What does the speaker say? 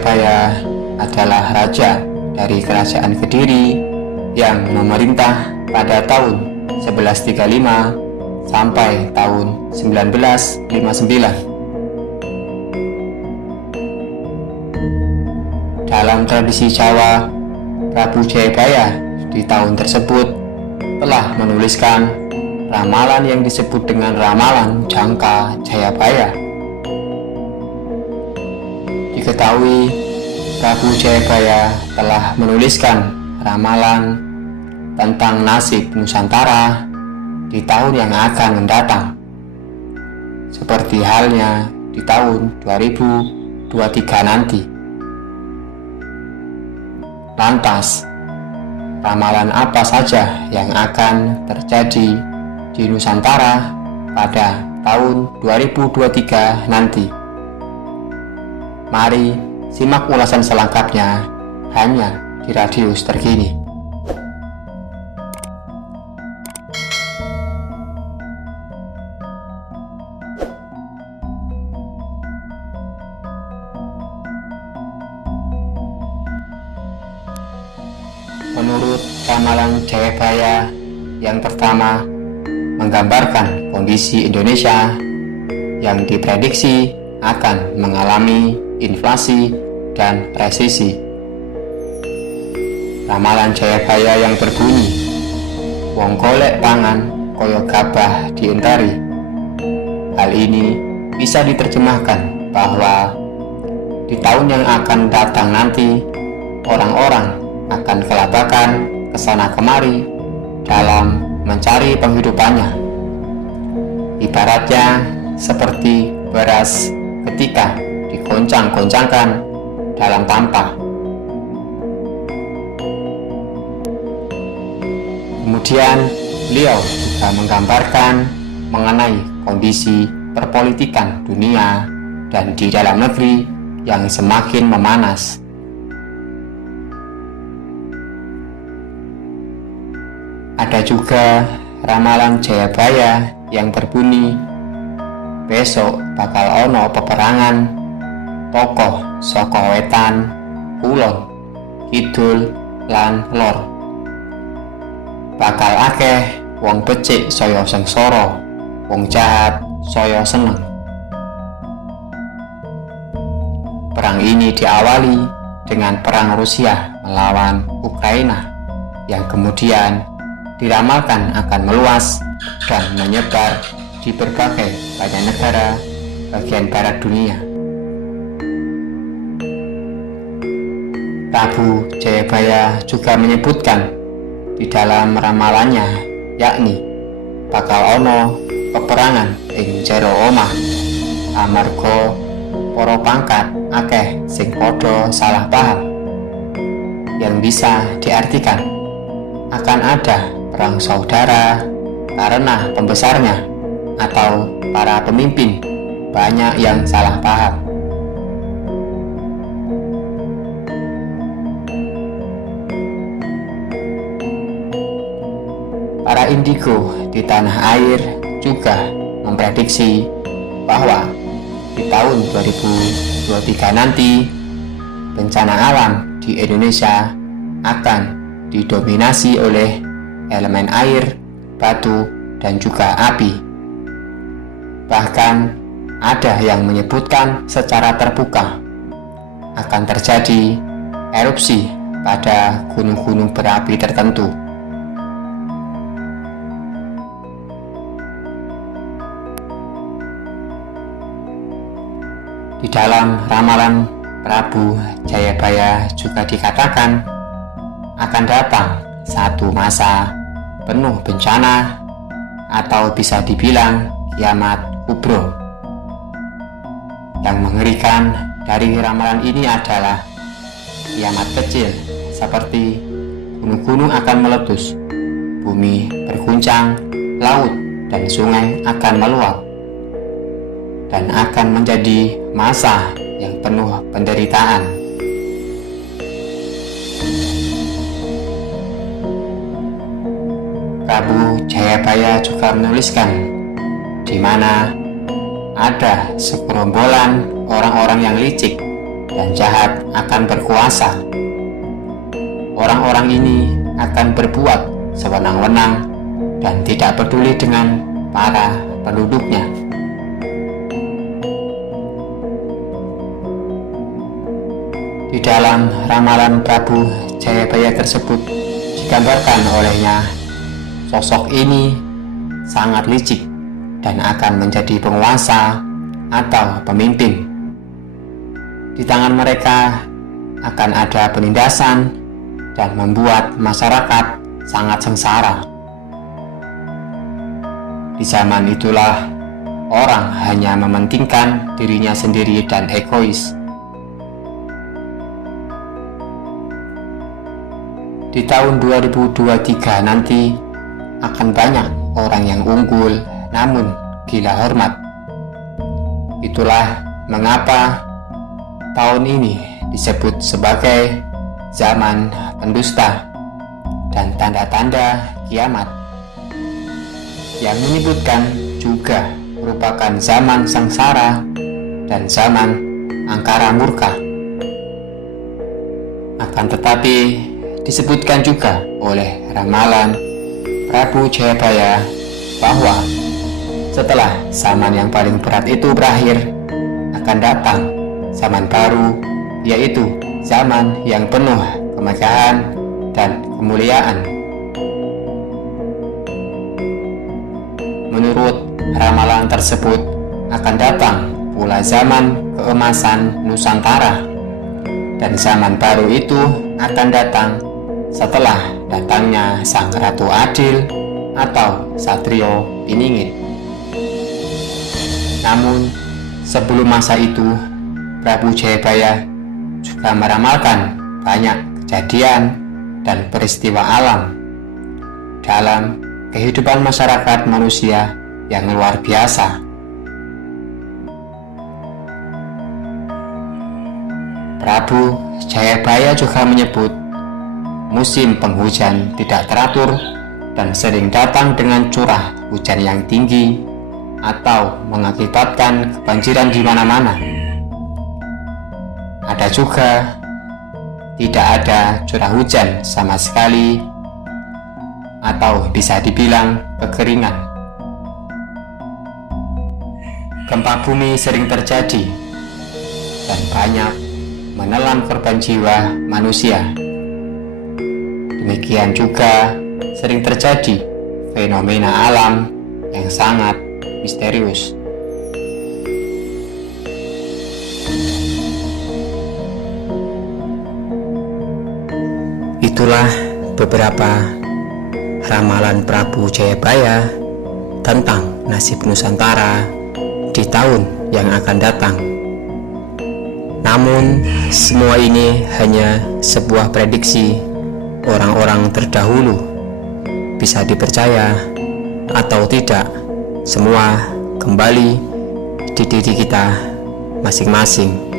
Jayabaya adalah raja dari kerajaan Kediri yang memerintah pada tahun 1135 sampai tahun 1959. Dalam tradisi Jawa, Prabu Jayabaya di tahun tersebut telah menuliskan ramalan yang disebut dengan ramalan Jangka Jayabaya. Diketahui Prabu Jayabaya telah menuliskan ramalan tentang nasib Nusantara di tahun yang akan mendatang, seperti halnya di tahun 2023 nanti. Lantas, ramalan apa saja yang akan terjadi di Nusantara pada tahun 2023 nanti? Mari simak ulasan selengkapnya hanya di Radius Terkini. Menurut ramalan Jayabaya, yang pertama menggambarkan kondisi Indonesia yang diprediksi akan mengalami inflasi dan resesi. Ramalan Jayabaya yang berbunyi, wong golek pangan koyo gabah dientari. Hal ini bisa diterjemahkan bahwa di tahun yang akan datang nanti, orang-orang akan kelabakan kesana kemari dalam mencari penghidupannya. Ibaratnya seperti beras ketika digoncang-goncangkan dalam tampah. Kemudian beliau juga menggambarkan mengenai kondisi perpolitikan dunia dan di dalam negeri yang semakin memanas. Ada juga ramalan Jayabaya yang berbunyi, besok bakal ono peperangan tokoh saka wetan, kulon, kidul lan lor. Bakal akeh wong becik saya sengsara, wong jahat saya seneng. Perang ini diawali dengan perang Rusia melawan Ukraina yang kemudian diramalkan akan meluas dan menyebar di berbagai banyak negara bagian barat dunia. Prabu Jayabaya juga menyebutkan di dalam ramalannya, yakni bakal ono peperangan ing jero omah amarga para pangkat akeh sing padha salah paham, yang bisa diartikan akan ada perang saudara karena pembesarnya atau para pemimpin banyak yang salah paham. Para indigo di tanah air juga memprediksi bahwa di tahun 2023 nanti bencana alam di Indonesia akan didominasi oleh elemen air, batu, dan juga api. Bahkan ada yang menyebutkan secara terbuka akan terjadi erupsi pada gunung-gunung berapi tertentu. Di dalam ramalan Prabu Jayabaya juga dikatakan akan datang satu masa penuh bencana atau bisa dibilang kiamat kubro. Yang mengerikan dari ramalan ini adalah kiamat kecil seperti gunung-gunung akan meletus, bumi berguncang, laut dan sungai akan meluap, dan akan menjadi masa yang penuh penderitaan. Prabu Jayabaya juga menuliskan di mana ada segerombolan orang-orang yang licik dan jahat akan berkuasa. Orang-orang ini akan berbuat sewenang-wenang dan tidak peduli dengan para penduduknya. Di dalam ramalan Prabu Jayabaya tersebut digambarkan olehnya sosok ini sangat licik dan akan menjadi penguasa atau pemimpin. Di tangan mereka akan ada penindasan dan membuat masyarakat sangat sengsara. Di zaman itulah orang hanya mementingkan dirinya sendiri dan egois. Di tahun 2023 nanti akan banyak orang yang unggul namun gila hormat. Itulah mengapa tahun ini disebut sebagai zaman pendusta dan tanda-tanda kiamat, yang menyebutkan juga merupakan zaman sengsara dan zaman angkara murka. Akan tetapi disebutkan juga oleh ramalan Prabu Jayabaya bahwa setelah zaman yang paling berat itu berakhir, akan datang zaman baru, yaitu zaman yang penuh kemegahan dan kemuliaan. Menurut ramalan tersebut, akan datang pula zaman keemasan Nusantara, dan zaman baru itu akan datang setelah datangnya Sang Ratu Adil atau Satrio Piningit. Namun sebelum masa itu, Prabu Jayabaya juga meramalkan banyak kejadian dan peristiwa alam dalam kehidupan masyarakat manusia yang luar biasa. Prabu Jayabaya juga menyebut musim penghujan tidak teratur dan sering datang dengan curah hujan yang tinggi atau mengakibatkan kebanjiran di mana-mana. Ada juga tidak ada curah hujan sama sekali atau bisa dibilang kekeringan. Gempa bumi sering terjadi dan banyak menelan korban jiwa manusia. Demikian juga sering terjadi fenomena alam yang sangat misterius. Itulah beberapa ramalan Prabu Jayabaya tentang nasib Nusantara di tahun yang akan datang. Namun semua ini hanya sebuah prediksi orang-orang terdahulu. Bisa dipercaya atau tidak, semua kembali di diri kita masing-masing.